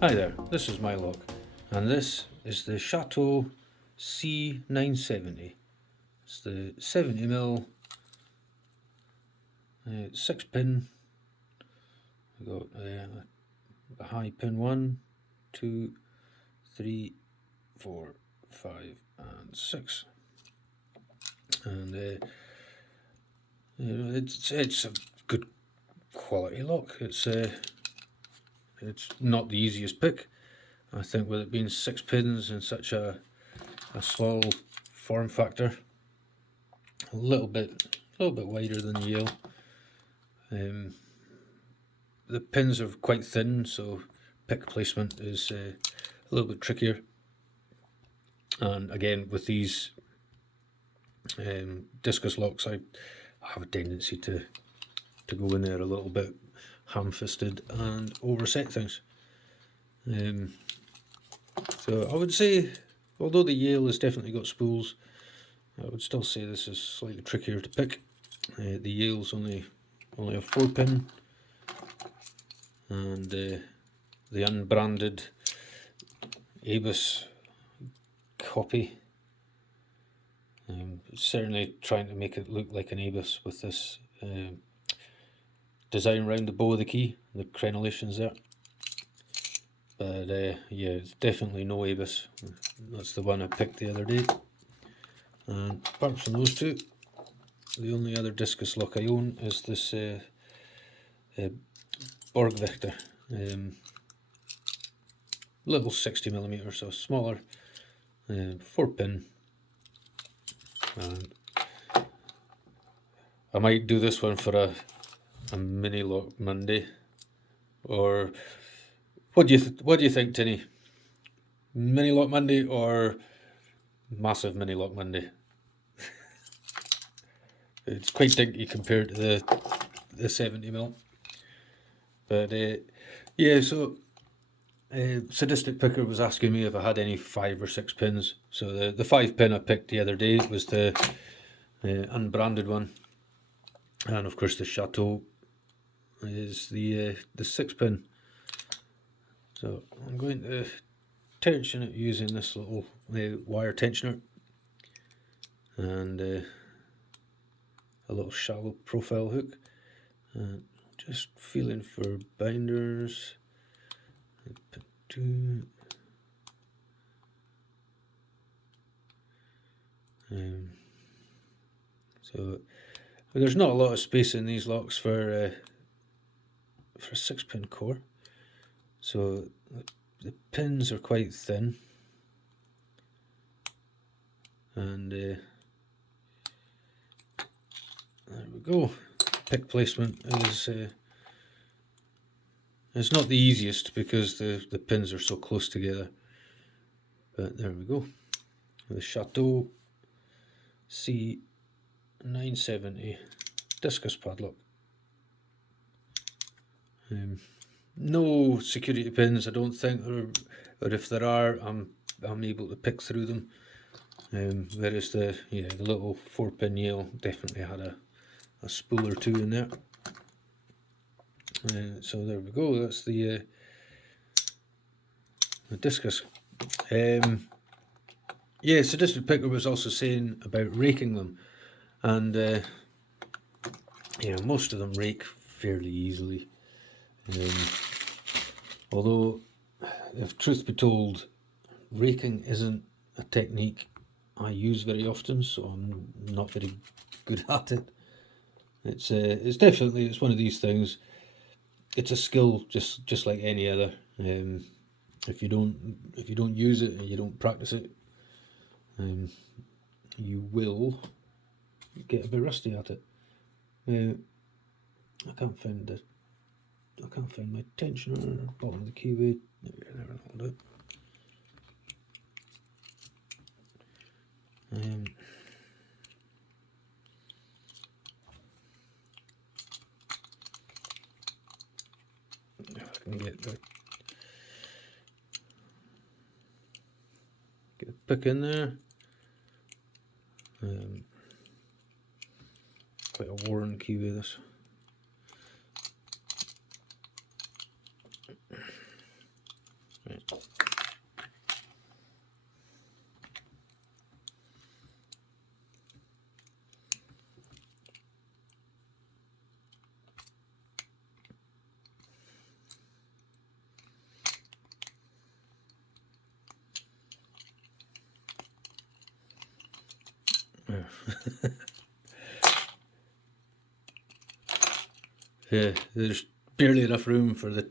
Hi there, this is my lock, and this is the Château C970. It's the 70mm 6 pin. We've got the high pin 1, 2, 3, 4, 5, and 6. And it's a good quality lock. It's not the easiest pick. I think with it being 6 pins and such a small form factor, a little bit wider than the Yale. The pins are quite thin, so pick placement is a little bit trickier. And again, with these discus locks, I have a tendency to go in there a little bit ham-fisted and overset things. So I would say, although the Yale has definitely got spools, I would still say this is slightly trickier to pick. The Yale's only a 4 pin, and the unbranded Abus copy, certainly trying to make it look like an Abus with this design around the bow of the key, the crenellations there. But yeah, it's definitely no Abus. That's the one I picked the other day. And apart from those two, the only other discus lock I own is this Borg Victor, little 60mm, so smaller, 4 pin. And I might do this one for a mini lock Monday, or what do you think, Tinny? Mini lock Monday or massive mini lock Monday? It's quite dinky compared to the 70mm. But yeah, so Sadistic Picker was asking me if I had any 5 or 6 pins. So the 5 pin I picked the other day was the unbranded one, and of course the Château is the 6 pin. So I'm going to tension it using this little wire tensioner and a little shallow profile hook. Just feeling for binders. So there's not a lot of space in these locks for a 6 pin core, so the pins are quite thin, and there we go. Pick placement is it's not the easiest because the pins are so close together, but there we go. The Château C970 discus padlock. No security pins, I don't think, or if there are, I'm able to pick through them. Whereas the little 4 pin Yale definitely had a spool or two in there. So there we go. That's the discus. Yeah, Sadistic Picker was also saying about raking them, and most of them rake fairly easily. Although, if truth be told, raking isn't a technique I use very often, so I'm not very good at it. It's definitely, it's one of these things. It's a skill, just like any other. If you don't use it and you don't practice it, you will get a bit rusty at it. I can't find my tensioner. Bottom of the keyway. There, that'll do. If I can get the pick in there. Quite a worn keyway this. Yeah, there's barely enough room for the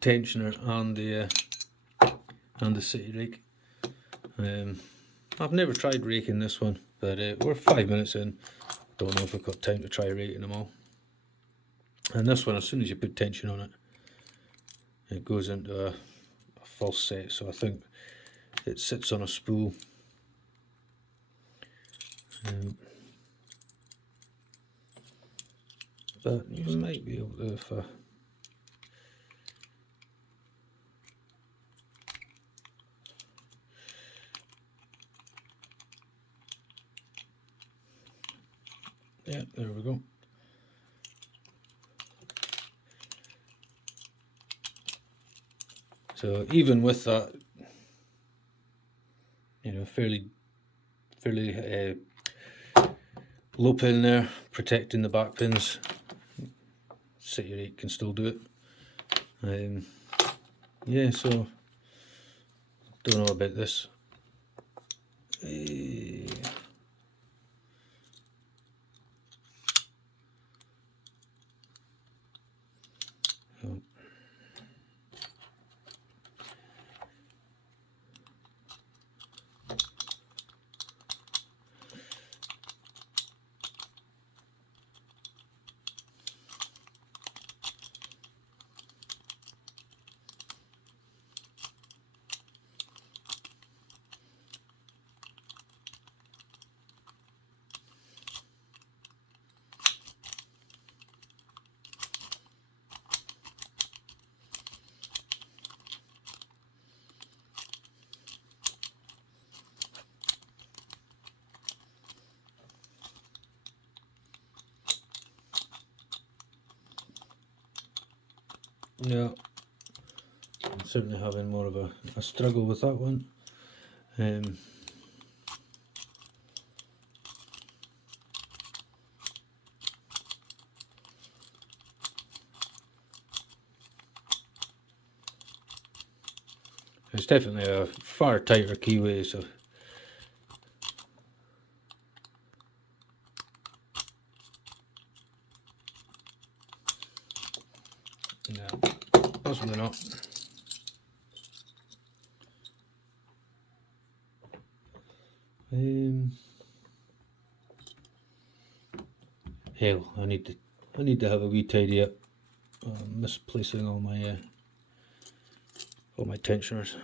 tensioner and the city rake. I've never tried raking this one, but we're 5 minutes in. Don't know if we've got time to try raking them all. And this one, as soon as you put tension on it, it goes into a false set, so I think it sits on a spool. But you might be able to, if yeah, there we go. So even with that, you know, fairly low pin there, protecting the back pins, city rake can still do it. Yeah, so don't know about this. Yeah, I'm certainly having more of a struggle with that one. It's definitely a far tighter keyway, so no, possibly not. Hell, I need to have a wee tidy up. I'm misplacing all my tensioners.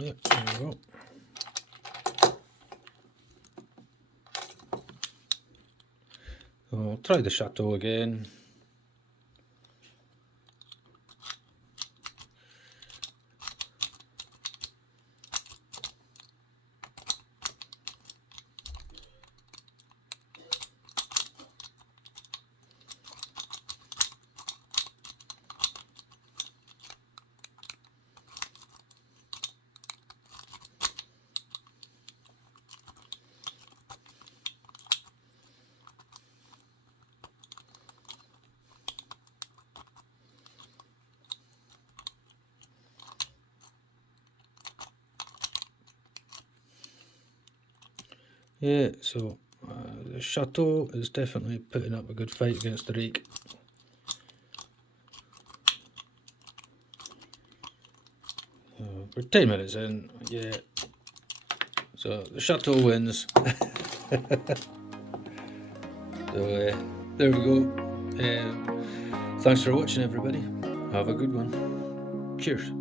Yep, there we go. So I'll try the Château again. Yeah, so the Château is definitely putting up a good fight against the rake. We're 10 minutes in, yeah. So the Château wins. So there we go. Thanks for watching, everybody. Have a good one. Cheers.